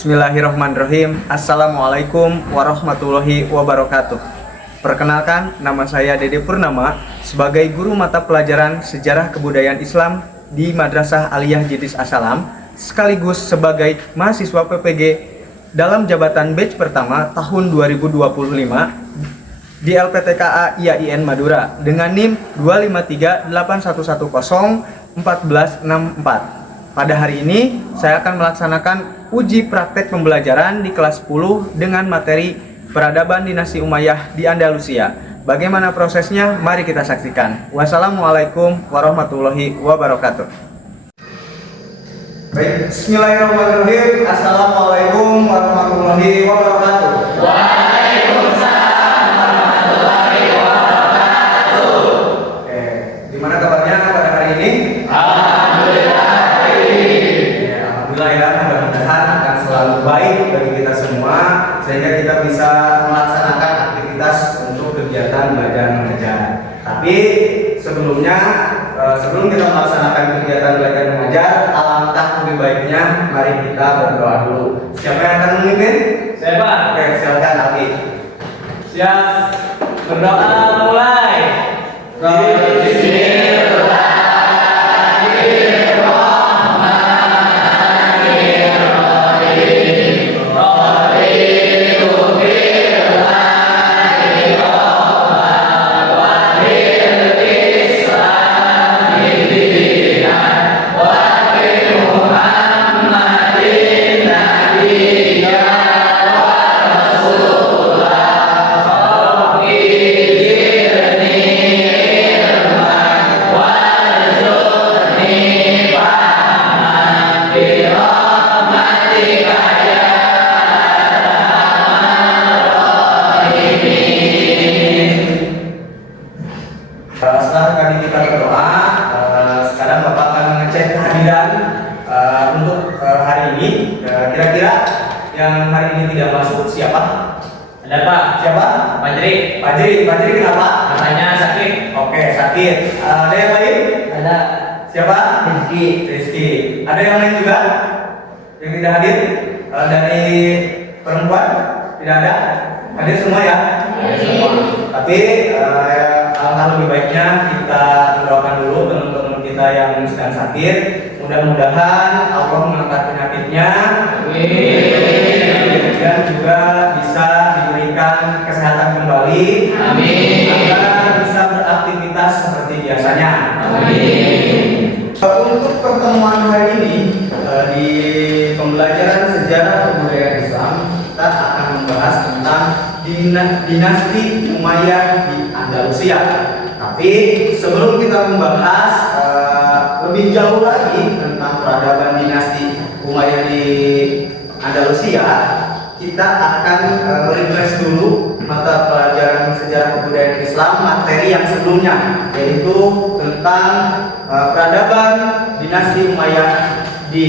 Bismillahirrahmanirrahim. Assalamualaikum warahmatullahi wabarakatuh. Perkenalkan, nama saya Dede Purnama sebagai guru mata pelajaran Sejarah Kebudayaan Islam di Madrasah Aliyah Jidis As-Salam, sekaligus sebagai mahasiswa PPG dalam jabatan batch pertama tahun 2025 di LPTKA IAIN Madura dengan NIM 25381101464. Pada hari ini, saya akan melaksanakan uji praktek pembelajaran di kelas 10 dengan materi Peradaban Dinasti Umayyah di Andalusia. Bagaimana prosesnya? Mari kita saksikan. Wassalamualaikum warahmatullahi wabarakatuh. Baik, bismillahirrahmanirrahim. Assalamualaikum warahmatullahi wabarakatuh. Waalaikumsalam warahmatullahi wabarakatuh. Oke, gimana kabarnya pada hari ini? Alhamdulillah ya, mudah-mudahan akan selalu baik bagi kita semua sehingga kita bisa melaksanakan aktivitas untuk kegiatan belajar mengajar. Tapi sebelum kita melaksanakan kegiatan belajar mengajar, alangkah lebih baiknya mari kita berdoa dulu. Siapa yang akan memimpin? Saya Pak. Oke, silakan Alfi. Siap. Berdoa mulai. Setelah tadi kita berdoa, sekarang Bapak akan mengecek kehadiran untuk hari ini. Kira-kira yang hari ini tidak masuk siapa? Ada Pak. Siapa? Fajri. Fajri kenapa? Katanya sakit. Oke, sakit. Ada yang lain? Ada. Siapa? Rizky. Ada yang lain juga yang tidak hadir? Dari perempuan tidak ada? Hadir semua ya? Hadir Semua. Tapi alangkah lebih baiknya kita mendoakan dulu teman-teman kita yang sedang sakit. Mudah-mudahan Allah mengangkat penyakitnya. Amin. Dan juga bisa diberikan kesehatan kembali. Amin. Agar bisa beraktivitas seperti biasanya. Amin. Untuk pertemuan hari ini di pembelajaran sejarah kebudayaan Islam, kita akan membahas tentang dinasti Umayyah di Andalusia. Tapi sebelum kita membahas lebih jauh lagi tentang peradaban dinasti Umayyah di Andalusia, kita akan merefresh dulu mata pelajaran sejarah kebudayaan Islam materi yang sebelumnya, yaitu tentang peradaban dinasti Umayyah di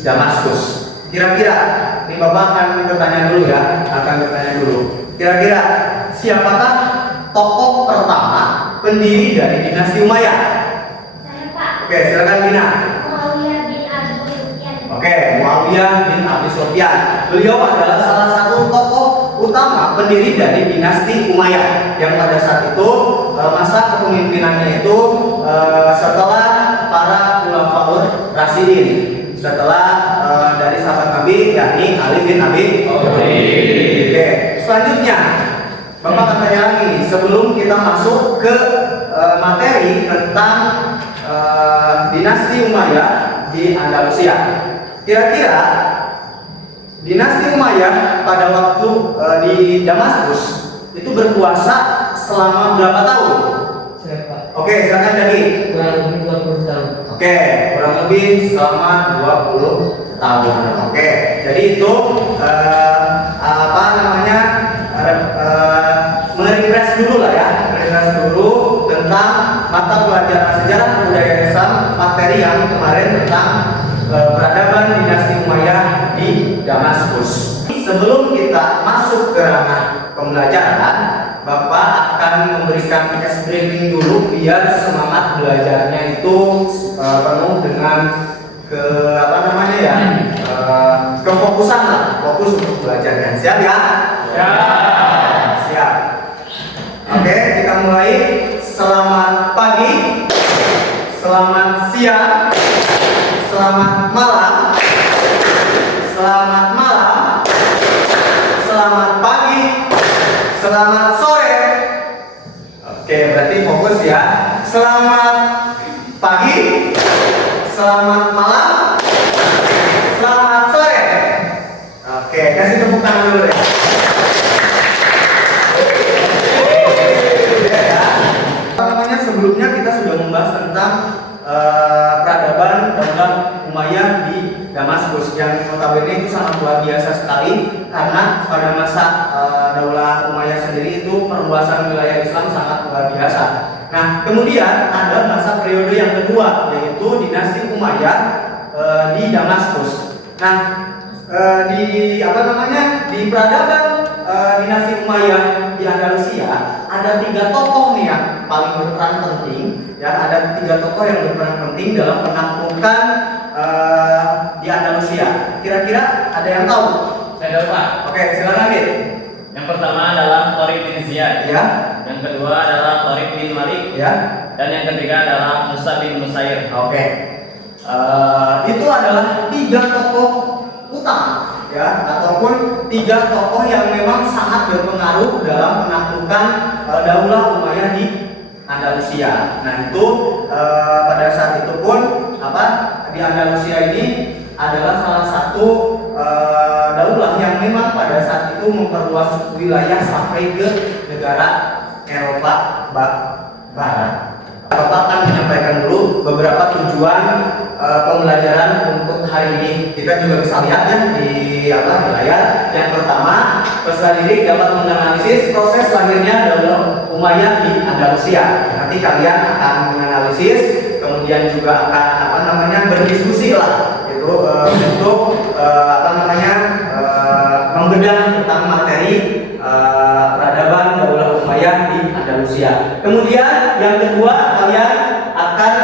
Damaskus. Kira-kira, ini Bapak akan bertanya dulu ya, Kira-kira siapakah tokoh pertama pendiri dari dinasti Umayyah? Saya Pak. Oke, silakan Bina. Muawiyah bin Abi Sufyan. Oke, Muawiyah bin Abi Sufyan. Beliau adalah salah satu tokoh utama pendiri dari dinasti Umayyah yang pada saat itu masa kepemimpinannya itu setelah para khulafaur Rasyidin, setelah dari sahabat Nabi yakni Ali bin Abi Thalib. Oke, selanjutnya Bapak akan tanya lagi sebelum kita masuk ke materi tentang dinasti Umayyah di Andalusia. Kira-kira dinasti Umayyah pada waktu di Damaskus itu berkuasa selama berapa tahun? Oke, silakan jadi. Kurang lebih 20 tahun. Oke, kurang lebih selama 20 tahun. Oke, jadi itu merefresh dulu lah ya, tentang mata pelajaran sejarah kebudayaan Islam materi yang kemarin tentang peradaban dinasti Umayyah di Damaskus. Sebelum kita masuk ke ranah pembelajaran, Bapak akan memberikan case briefing dulu biar semangat belajarnya itu penuh dengan kefokusan lah, fokus untuk belajarnya. Siap ya? Ya. Siap. Oke, kita mulai. Selamat pagi, selamat siang, selamat malam, selamat malam, selamat pagi, selamat sore. Oke, berarti fokus ya. Selamat pagi, selamat malam, selamat sore. Oke, kasih tepuk tangan dulu deh. Sebelumnya kita sudah membahas tentang peradaban Daulah Umayyah di Damaskus yang notabene itu sangat luar biasa sekali karena pada masa Daulah Umayyah sendiri itu perluasan wilayah Islam sangat luar biasa. Nah, kemudian ada masa periode yang kedua yaitu dinasti Umayyah di Damaskus. Nah, di peradaban dinasti Umayyah di Andalusia ada 3 tokoh nih yang paling berperan penting. Ya, ada 3 tokoh yang berperan penting dalam penaklukan di Andalusia. Kira-kira ada yang tahu? Saya tahu, Pak. Oke, silakan Dit. Yang pertama adalah Tariq bin Ziyad. Ya, Yang kedua adalah Tariq bin Malik. ya. Dan yang ketiga adalah Musa bin Musair. Oke. Itu adalah 3 tokoh utama, ya, ataupun 3 tokoh yang memang sangat berpengaruh dalam penaklukan Daulah Umayyah di Andalusia. Nah, itu pada saat itu pun di Andalusia ini adalah salah satu daulah yang memang pada saat itu memperluas wilayah sampai ke negara Eropa Barat. Bapak akan menyampaikan dulu beberapa tujuan pembelajaran untuk hari ini. Kita juga bisa lihat ya di layar. Yang pertama, peserta didik dapat menganalisis proses lahirnya Daulah Umayyah di Andalusia. Nanti kalian akan menganalisis, kemudian juga akan berdiskusi lah, itu untuk membedah tentang materi peradaban Daulah Umayyah di Andalusia. Kemudian yang kedua, kalian akan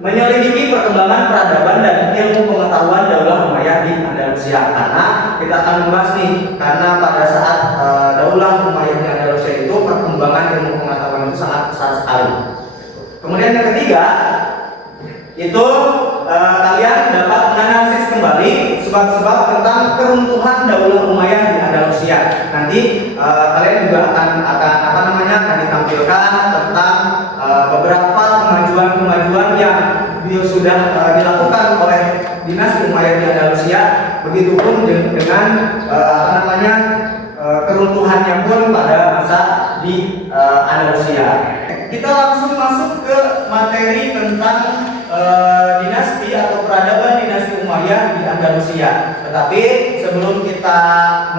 menyelidiki perkembangan peradaban dan ilmu pengetahuan Daulah Umayyah di Andalusia. Karena kita akan membahas nih, karena pada saat Daulah Umayyah di Andalusia itu perkembangan ilmu pengetahuan itu sangat besar sekali. Kemudian yang ketiga, itu kalian dapat menganalisis kembali sebab-sebab tentang keruntuhan Daulah Umayyah di Andalusia. Nanti kalian juga akan ditampilkan tentang beberapa kemajuan yang sudah dilakukan oleh dinasti Umayyah di Andalusia. Begitupun dengan keruntuhannya pun pada masa di Andalusia. Kita langsung masuk ke materi tentang dinasti atau peradaban dinasti Umayyah di Andalusia. Tetapi sebelum kita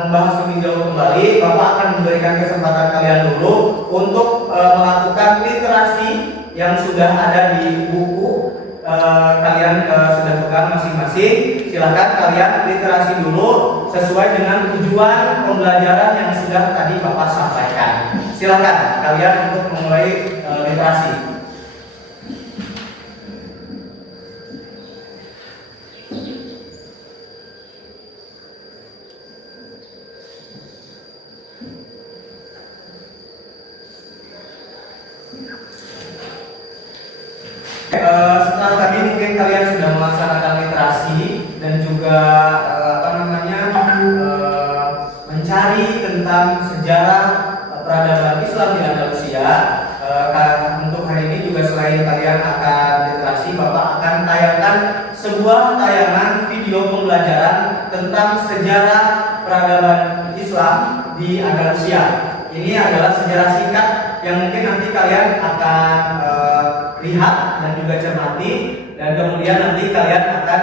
membahas lebih jauh kembali, Bapak akan memberikan kesempatan kalian dulu untuk melakukan literasi yang sudah ada di buku kalian sudah pegang masing-masing. Silakan kalian literasi dulu sesuai dengan tujuan pembelajaran yang sudah tadi Bapak sampaikan. Silakan kalian untuk memulai literasi. Setelah tadi mungkin kalian sudah melaksanakan literasi dan juga mencari tentang sejarah peradaban Islam di Andalusia. Untuk hari ini juga selain kalian akan literasi, Bapak akan tayangkan sebuah tayangan video pembelajaran tentang sejarah peradaban Islam di Andalusia. Ini adalah sejarah singkat yang mungkin nanti kalian akan lihat dan juga cermati, dan kemudian nanti kalian akan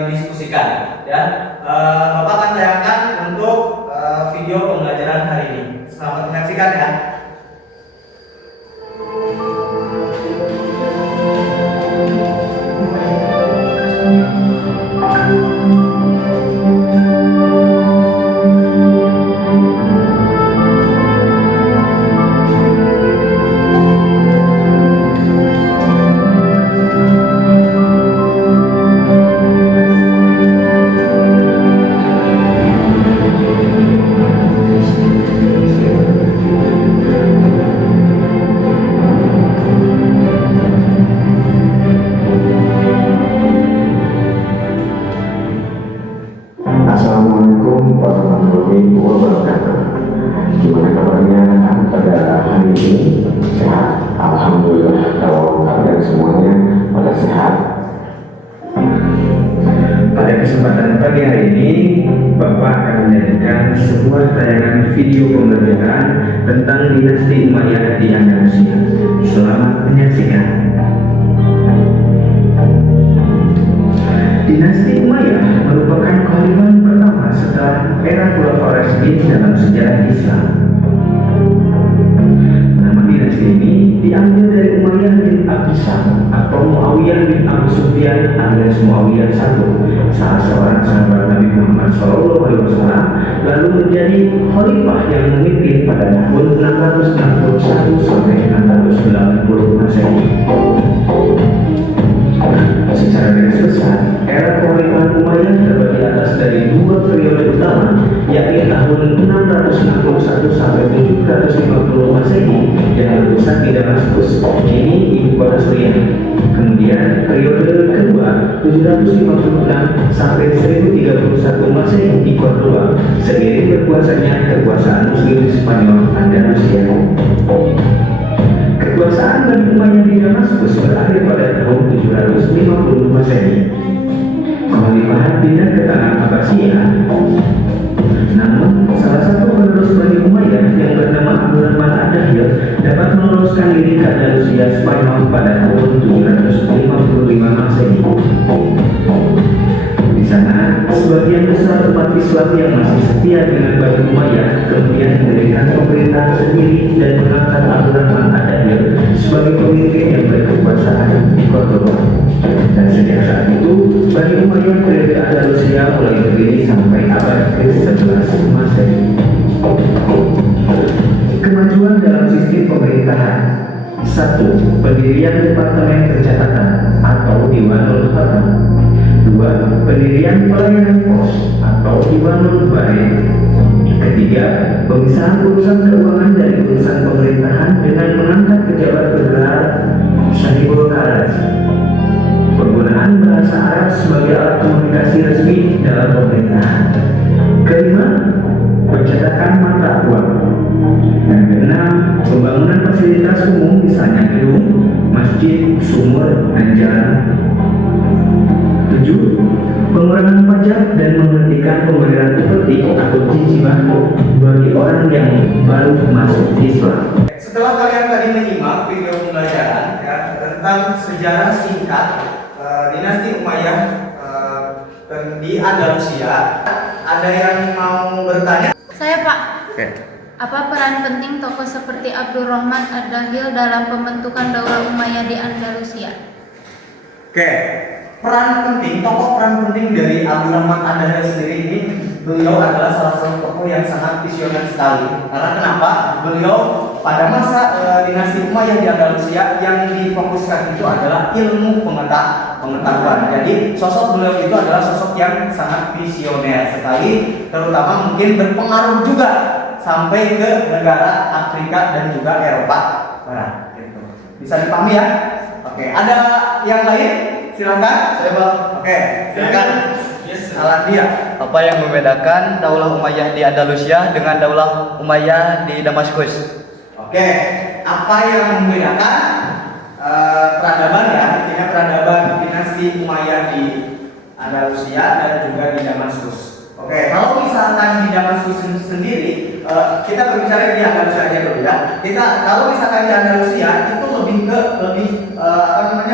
didiskusikan. Ya, Bapak akan tayangkan untuk video pembelajaran hari ini. Selamat menyaksikan ya. Sehat? Alhamdulillah, kalau kalian semuanya pada sehat. Pada kesempatan pagi hari ini, Bapak akan menyajikan sebuah tayangan video pembelajaran tentang dinasti Umayyah di Andalusia. Selamat menyaksikan. Dinasti Umayyah merupakan khalifah pertama setelah era Khulafaur Rasyidin dalam sejarah Islam. Nama dinasti ini diambil dari Umayyah bin Abi Sufyan atau Muawiyah bin Abu Sufyan alias Muawiyah I, salah seorang sahabat Nabi Muhammad SAW, lalu menjadi khalifah yang memimpin pada tahun 661 sampai 690 Masehi. Secara garis besar, era kekhalifahan Umayyah terbagi atas dari dua periode utama, yakni tahun 661 sampai 750 Masehi yang berpusat di Damaskus, kini ibu kota Suriah. Kemudian periode kedua 756 sampai 1031 Masehi di Cordoba, seiring berkuasanya kekuasaan Muslim Spanyol Andalusia. Kekuasaan Bani Umayyah di Damaskus berakhir pada tahun 750 Masehi. Kekhalifahan pindah ke tanah Abbasiyah. Namun, salah satu penerus Bani Umayyah yang bernama Abdurrahman Ad-Dahil dapat meloloskan diri ke Andalusia Spanyol pada tahun 755 Masehi. Di sana, sebagian besar umat Islam yang masih setia dengan Bani Umayyah kemudian mendirikan pemerintahan sendiri dan mengangkat Abdurrahman Ad-Dahil sebagai pemimpin yang berkekuasaan di Cordoba. Dan sejak saat itu, Bani Umayyah periode Andalusia mulai berdiri sampai abad ke-11 Masehi. Kemajuan dalam sistem pemerintahan. 1. Pendirian Departemen Pencatatan atau Diwanul Khatam. 2. Pendirian Pelayanan Pos atau Diwanul Barid. Ketiga, pemisahan urusan keuangan dari urusan pemerintahan dengan mengangkat pejabat bergelar Sahibul Karaz. Penggunaan bahasa Arab sebagai alat komunikasi resmi dalam pemerintahan. Kelima, pencetakan mata uang. Yang keenam, pembangunan fasilitas umum misalnya gedung, masjid, sumur, dan jalan. 7. Pengurangan pajak dan menghentikan pembayaran upeti atau cicibah bagi orang yang baru masuk Islam. Setelah kalian tadi menyimak video pembelajaran ya, tentang sejarah singkat dinasti Umayyah di Andalusia, ada yang mau bertanya? Saya, Pak. Oke. Apa peran penting tokoh seperti Abdurrahman Ad-Dahil dalam pembentukan Daulah Umayyah di Andalusia? Oke. Peran penting dari Abdurrahman Ad-Dahil sendiri ini, beliau adalah salah satu tokoh yang sangat visioner sekali. Karena kenapa? Beliau pada masa dinasti Umayyah di Andalusia yang difokuskan itu adalah ilmu pengetahuan. Jadi sosok beliau itu adalah sosok yang sangat visioner sekali, terutama mungkin berpengaruh juga sampai ke negara Afrika dan juga Eropa Barat. Gitu. Bisa dipahami ya? Oke. Ada yang lain? Silakan. Saya Bang. Oke. Silakan. Alandia. Apa yang membedakan Daulah Umayyah di Andalusia dengan Daulah Umayyah di Damaskus? Oke, apa yang membedakan peradaban ya, intinya peradaban dinasti Umayyah di Andalusia dan juga di Damaskus. Oke, kalau misalkan di Damaskus sendiri, kita berbicara di Andalusia aja dulu ya. Kalau misalkan di Andalusia itu lebih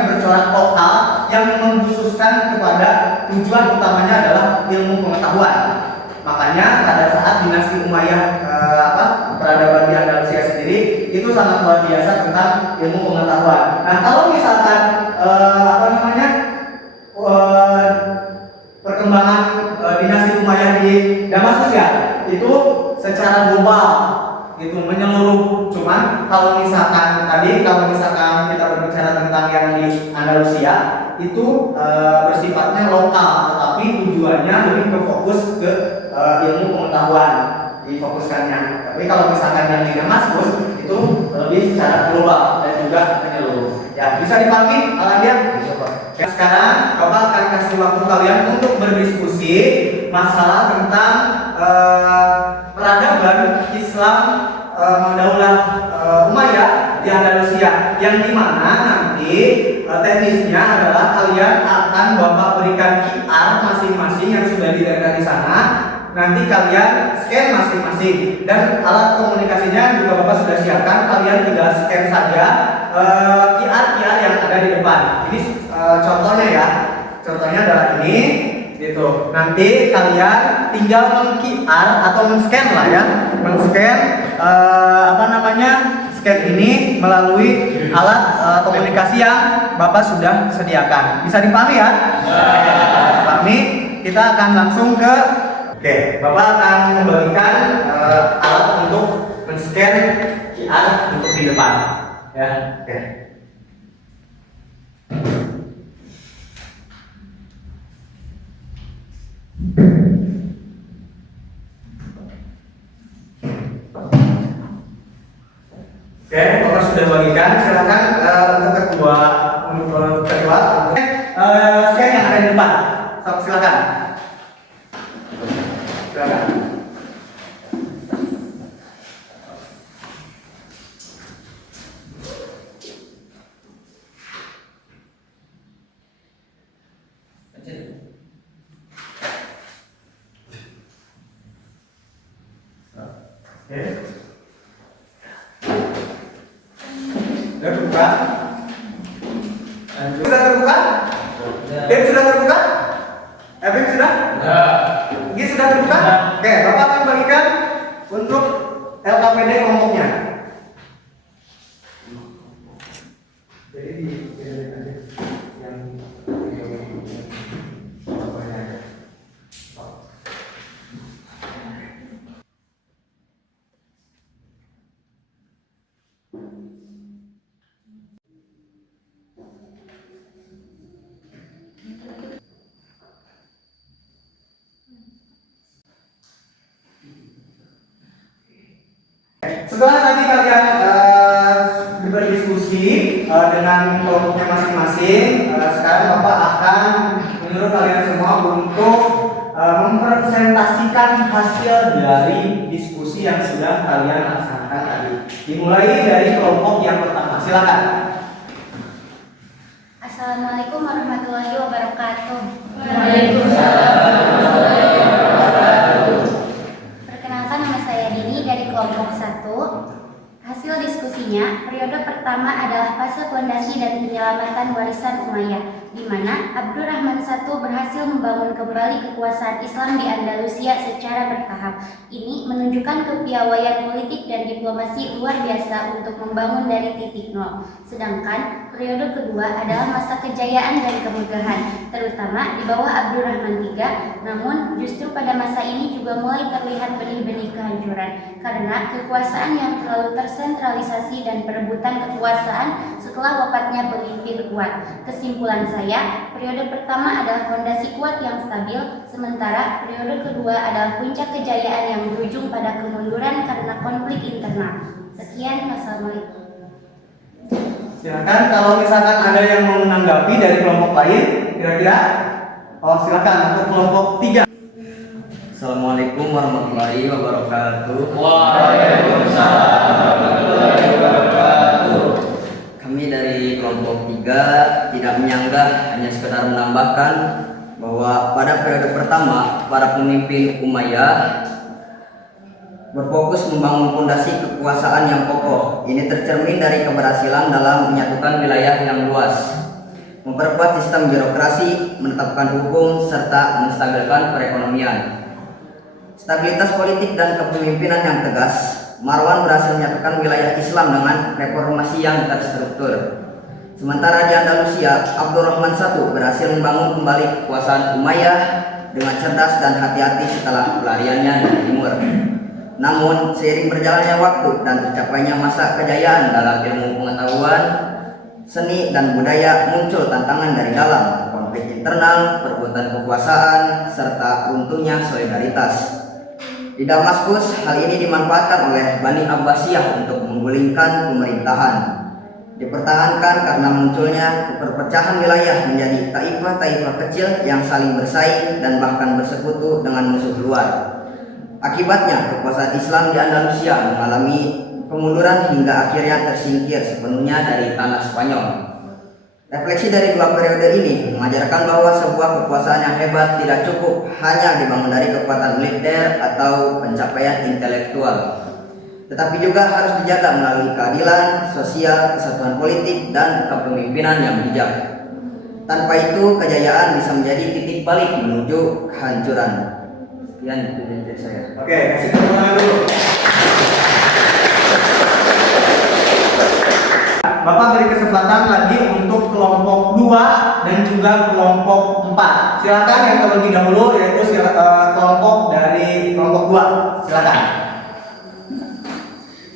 bercorak lokal yang mengkhususkan kepada tujuan utamanya adalah ilmu pengetahuan. Makanya pada saat dinasti Umayyah peradaban di Andalusia sendiri itu sangat luar biasa tentang ilmu pengetahuan. Nah, kalau misalkan perkembangan dinasti Umayyah di Damaskus ya, itu secara global itu menyeluruh. Cuman kalau misalkan kita berbicara tentang yang di Andalusia itu bersifatnya lokal, tetapi tujuannya lebih ke fokus ke ilmu pengetahuan difokuskannya. Tapi kalau misalkan yang di Damaskus itu lebih secara global dan juga menyeluruh. Ya, bisa dipahami Alandia? Ya, sekarang Bapak akan kasih waktu kalian untuk berdiskusi masalah tentang peradaban Islam Daulah Umayyah di Andalusia, yang dimana nanti teknisnya adalah kalian akan Bapak berikan QR masing-masing yang sudah ditempel di sana. Nanti kalian scan masing-masing dan alat komunikasinya juga Bapak sudah siapkan. Kalian tinggal scan saja QR yang ada di depan. Ini contohnya ya. Contohnya adalah ini, gitu. Nanti kalian tinggal men-QR atau men-scan lah ya, men-scan scan ini melalui alat komunikasi yang Bapak sudah sediakan. Bisa dipahami ya? Dipahami? Kita akan langsung ke Oke, Bapak akan membagikan alat untuk men-scan QR untuk di depan. Ya, oke. Oke, Bapak sudah bagikan. Silakan untuk kedua scan yang ada di depan. Silakan. Silakan. Oke. Sudah terbuka? Sudah terbuka? Bim sudah terbuka? Bim sudah? Ini sudah terbuka? Oke, Bapak akan bagikan untuk LKPD kelompoknya. Jadi di setelah tadi kalian berdiskusi dengan kelompoknya masing-masing, sekarang Bapak akan menyuruh kalian semua untuk mempresentasikan hasil dari diskusi yang sudah kalian laksanakan tadi. Dimulai dari kelompok yang pertama. Silakan. Assalamualaikum warahmatullahi wabarakatuh. Perkenalkan, nama saya Dini dari kelompok 1. Hasil diskusinya, periode pertama adalah fase fondasi dan penyelamatan warisan Umayyah, di mana Abdurrahman I berhasil membangun kembali kekuasaan Islam di Andalusia secara bertahap. Ini menunjukkan kepiawaian politik dan diplomasi luar biasa untuk membangun dari titik nol. Sedangkan periode kedua adalah masa kejayaan dan kemegahan, terutama di bawah Abdurrahman III. Namun justru pada masa ini juga mulai terlihat benih-benih kehancuran karena kekuasaan yang terlalu tersentralisasi dan perebutan kekuasaan setelah wafatnya pemimpin kuat. Kesimpulan saya, periode pertama adalah fondasi kuat yang stabil, sementara periode kedua adalah puncak kejayaan yang berujung pada kemunduran karena konflik internal. Sekian, wassalamualaikum. Silakan kalau misalkan ada yang mau menanggapi dari kelompok lain, kira-kira. Oh, silakan untuk kelompok 3. Assalamualaikum warahmatullahi wabarakatuh. Waalaikumsalam warahmatullahi wabarakatuh. Kami dari kelompok 3 tidak menyanggah, hanya sekedar menambahkan bahwa pada periode pertama para pemimpin Umayyah berfokus membangun fondasi kekuasaan yang kokoh. Ini tercermin dari keberhasilan dalam menyatukan wilayah yang luas, memperkuat sistem birokrasi, menetapkan hukum, serta menstabilkan perekonomian. Stabilitas politik dan kepemimpinan yang tegas, Marwan berhasil menyatukan wilayah Islam dengan reformasi yang terstruktur. Sementara di Andalusia, Abdurrahman I berhasil membangun kembali kekuasaan Umayyah dengan cerdas dan hati-hati setelah pelariannya dari timur. Namun, seiring berjalannya waktu dan tercapainya masa kejayaan dalam ilmu pengetahuan, seni, dan budaya, muncul tantangan dari dalam, konflik internal, perebutan kekuasaan, serta runtuhnya solidaritas. Di Damaskus, hal ini dimanfaatkan oleh Bani Abbasiyah untuk menggulingkan pemerintahan. Dipertahankan karena munculnya perpecahan wilayah menjadi taifah-taifah kecil yang saling bersaing dan bahkan bersekutu dengan musuh luar. Akibatnya, kekuasaan Islam di Andalusia mengalami kemunduran hingga akhirnya tersingkir sepenuhnya dari tanah Spanyol. Refleksi dari dua periode ini mengajarkan bahwa sebuah kekuasaan yang hebat tidak cukup hanya dibangun dari kekuatan militer atau pencapaian intelektual, tetapi juga harus dijaga melalui keadilan sosial, kesatuan politik, dan kepemimpinan yang bijak. Tanpa itu, kejayaan bisa menjadi titik balik menuju kehancuran. Sekian itu dari saya. Oke, kasih tepuk tangan dulu. Bapak beri kesempatan lagi untuk kelompok 2 dan juga kelompok 4. Silakan yang terlebih dahulu yaitu kelompok dari kelompok 2. Silakan.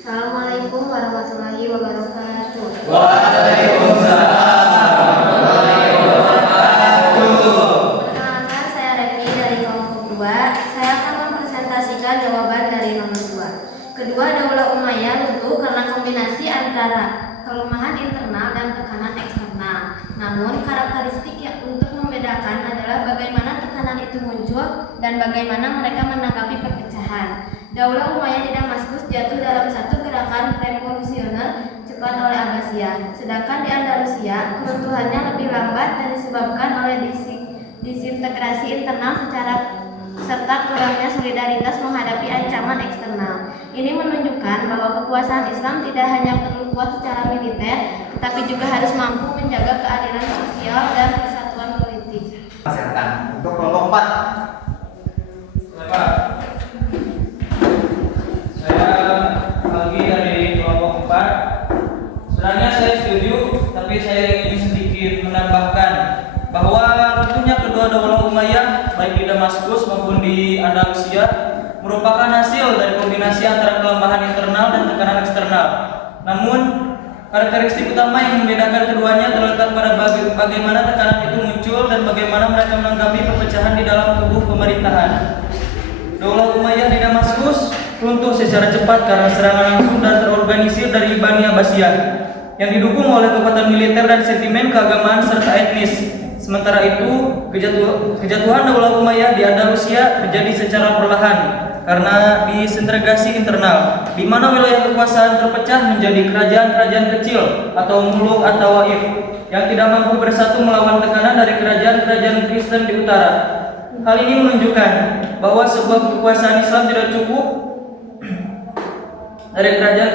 Assalamualaikum warahmatullahi wabarakatuh. Waalaikumsalam warahmatullahi wabarakatuh. Perkenalkan, saya Reni dari kelompok 2. Saya akan mempresentasikan jawaban dari nomor 2. Kedua Daulah Umayyah runtuh karena kombinasi antara kelemahan internal dan tekanan eksternal. Namun karakteristik yang untuk membedakan adalah bagaimana tekanan itu muncul dan bagaimana mereka menanggapi perpecahan. Daulah Umayyah di Damaskus jatuh dalam satu gerakan revolusioner cepat oleh Abbasiyah, sedangkan di Andalusia keruntuhannya lebih lambat dan disebabkan oleh disintegrasi internal serta kurangnya solidaritas menghadapi ancaman eksternal. Ini menunjukkan bahwa kekuasaan Islam tidak hanya perlu kuat secara militer, tetapi juga harus mampu menjaga keadilan sosial dan persatuan politik. Silakan untuk kelompok 4. Pak, saya lagi dari kelompok 4. Sebenarnya saya setuju, tapi saya ingin sedikit menambahkan bahwa runtuhnya kedua Daulah Umayyah baik di Damaskus maupun di Andalusia merupakan hasil dari kombinasi antara kelemahan internal dan tekanan eksternal. Namun, karakteristik utama yang membedakan keduanya terletak pada bagaimana tekanan itu muncul dan bagaimana mereka menanggapi perpecahan di dalam tubuh pemerintahan. Daulah Umayyah di Damaskus runtuh secara cepat karena serangan langsung dan terorganisir dari Bani Abbasiyah yang didukung oleh kekuatan militer dan sentimen keagamaan serta etnis. Sementara itu, kejatuhan Daulah Umayyah di Andalusia terjadi secara perlahan karena disintegrasi internal, di mana wilayah kekuasaan terpecah menjadi kerajaan-kerajaan kecil atau muluk atau waif yang tidak mampu bersatu melawan tekanan dari kerajaan-kerajaan Kristen di utara. Hal ini menunjukkan bahwa sebuah kekuasaan Islam tidak cukup dari kerajaan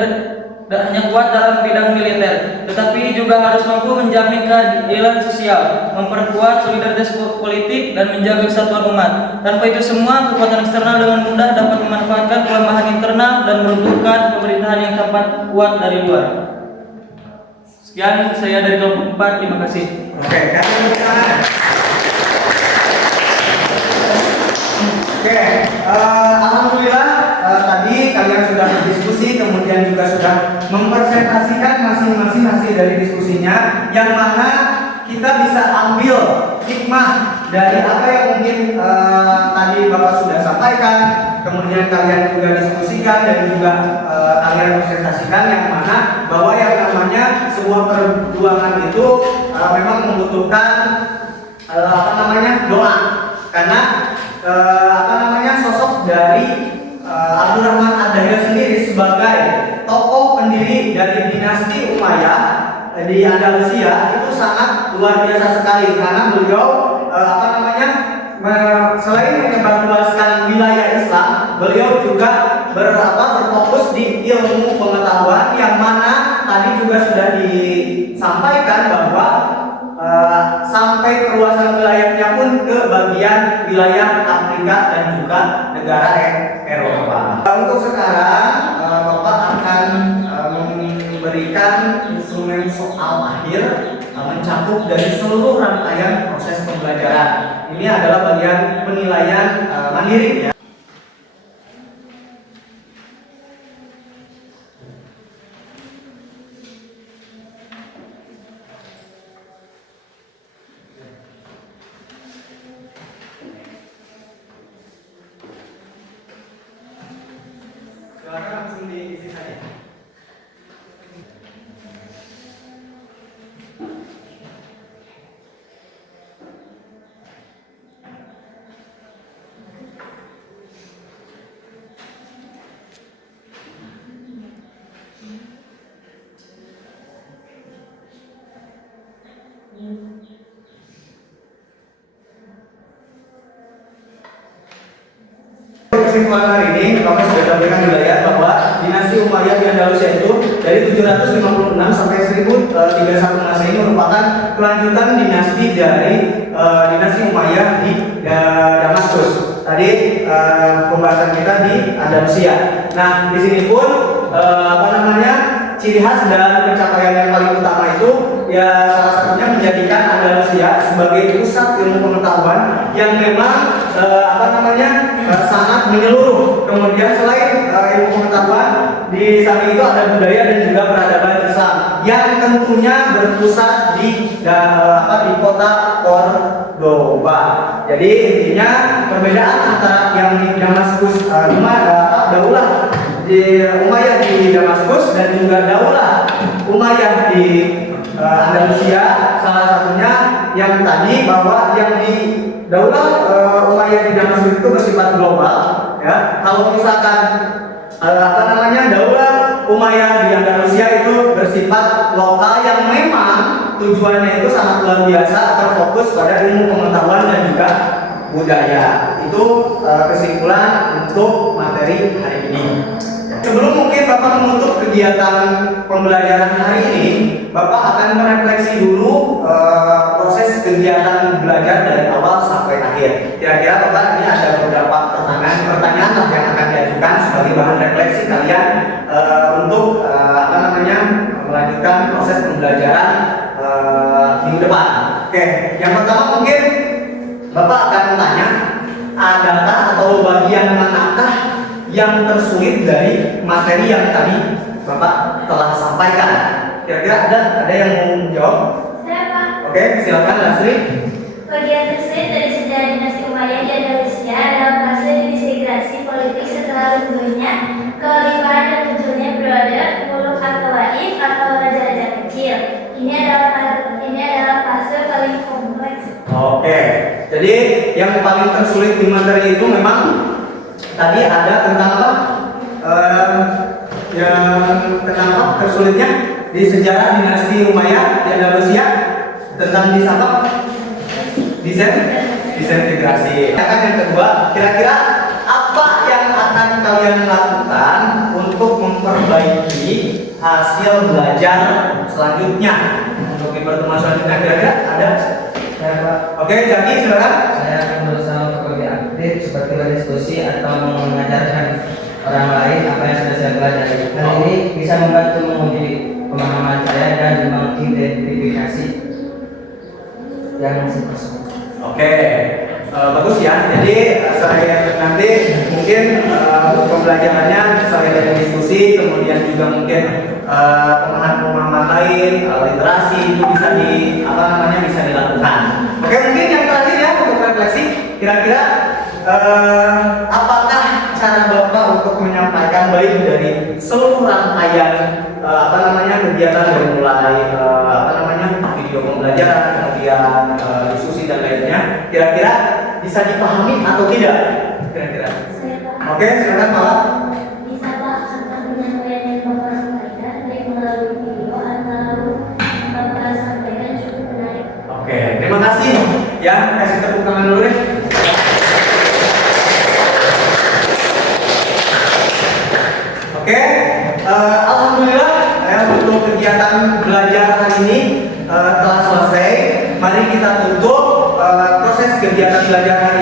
tidak hanya kuat dalam bidang militer, tetapi juga harus mampu menjamin keadilan sosial, memperkuat solidaritas politik, dan menjaga kesatuan umat. Tanpa itu semua, kekuatan eksternal dengan mudah dapat memanfaatkan kelemahan internal dan meruntuhkan pemerintahan yang tampak kuat dari luar. Sekian saya dari kelompok 4, terima kasih. Oke, kasih tepuk tangan. Oke, alhamdulillah tadi kalian sudah berdiskusi, kemudian juga sudah mempresentasikan masing-masing hasil dari diskusinya, yang mana kita bisa ambil hikmah dari apa yang mungkin tadi Bapak sudah sampaikan, kemudian kalian juga diskusikan dan juga kalian presentasikan, yang mana bahwa yang namanya sebuah perjuangan itu memang membutuhkan doa, karena sosok dari Abdurrahman Ad-Dahir sendiri sebagai tokoh pendiri dari dinasti Umayyah di Andalusia itu sangat luar biasa sekali, karena beliau selain menyebarluaskan wilayah Islam, beliau juga berfokus di ilmu pengetahuan, yang mana tadi juga sudah disampaikan bahwa sampai perluasan wilayahnya pun ke bagian wilayah Afrika dan juga negara Eropa. Untuk sekarang Bapak akan memberikan instrumen soal akhir mencakup dari seluruh rangkaian proses pembelajaran. Ini adalah bagian penilaian mandiri ya. Silakan langsung diisi saja. Kesimpulan hari ini, Bapak sudah sampaikan juga ya bahwa dinasti Umayyah di Andalusia itu dari 756 sampai 1031 Masehi merupakan kelanjutan dinasti dari dinasti Umayyah di Damaskus. Tadi pembahasan kita di Andalusia. Nah, di sini pun ciri khas dan pencapaian yang paling utama itu ya salah satunya menjadikan Andalusia sebagai pusat ilmu pengetahuan yang memang sangat menyeluruh. Kemudian selain ilmu pengetahuan, di samping itu ada budaya dan juga peradaban Islam yang tentunya berpusat di kota Cordoba. Jadi intinya perbedaan antara yang di Damaskus Daulah di Umayyah di Damaskus dan juga Daulah Umayyah di Andalusia, salah satunya yang tadi bahwa yang di Daulah Umayyah di Damaskus itu bersifat global ya. Kalau misalkan Daulah Umayyah di Andalusia itu bersifat lokal yang memang tujuannya itu sangat luar biasa, terfokus pada ilmu pengetahuan dan juga budaya. Itu kesimpulan untuk materi hari ini. Sebelum mungkin Bapak menutup kegiatan pembelajaran hari ini, Bapak akan merefleksi dulu proses kegiatan belajar dari awal sampai akhir. Kira-kira Bapak ini ada beberapa pertanyaan yang akan diajukan sebagai bahan refleksi kalian untuk melanjutkan proses pembelajaran minggu depan. Oke, yang pertama mungkin Bapak akan bertanya, adakah atau bagian manakah yang tersulit dari materi yang tadi Bapak telah sampaikan? Kira-kira ada yang mau menjawab? Saya Pak. Oke, silakan Lasri. Bagian tersulit dari sejarah dinasti Umayyah di Andalusia adalah fase disintegrasi politik setelah runtuhnya kehalifahan dan munculnya periode muluk al-Khawaif atau raja-raja kecil. Ini adalah fase paling kompleks. Oke, jadi yang paling tersulit di materi itu memang tadi ada tentang apa? Yang tentang apa tersulitnya di sejarah dinasti Umayyah di Andalusia tentang disintegrasi. Yang kedua, kira-kira apa yang akan kalian lakukan untuk memperbaiki hasil belajar selanjutnya untuk di pertemuan selanjutnya? Kira-kira ada? Oke, Jaki silakan. Saya akan berusaha untuk lebih aktif seperti berdiskusi atau mengajarkan orang lain apa yang sudah saya pelajari. Hal ini bisa membantu menguji pemahaman saya dan mengidentifikasi yang masing-masing. Oke, bagus ya. Jadi saya nanti mungkin pembelajarannya selain dari diskusi, kemudian juga mungkin pemahaman lain, literasi itu bisa bisa dilakukan. Oke, mungkin yang terakhir ya untuk refleksi, kira-kira apakah cara Bapak untuk menyampaikan baik dari seluruh rangkaian kegiatan dari mulai video pembelajaran, kemudian diskusi dan lainnya, kira-kira bisa dipahami atau tidak? Kira-kira. Oke, silakan Pak. Bisa Pak, karena penyampaian yang Bapak sampaikan baik melalui video atau Bapak sampaikan cukup menarik. Oke, terima kasih ya. Kasih tepuk tangan dulu deh. Oke, alhamdulillah ya, untuk kegiatan belajar hari ini telah selesai. Mari kita tutup proses kegiatan belajar hari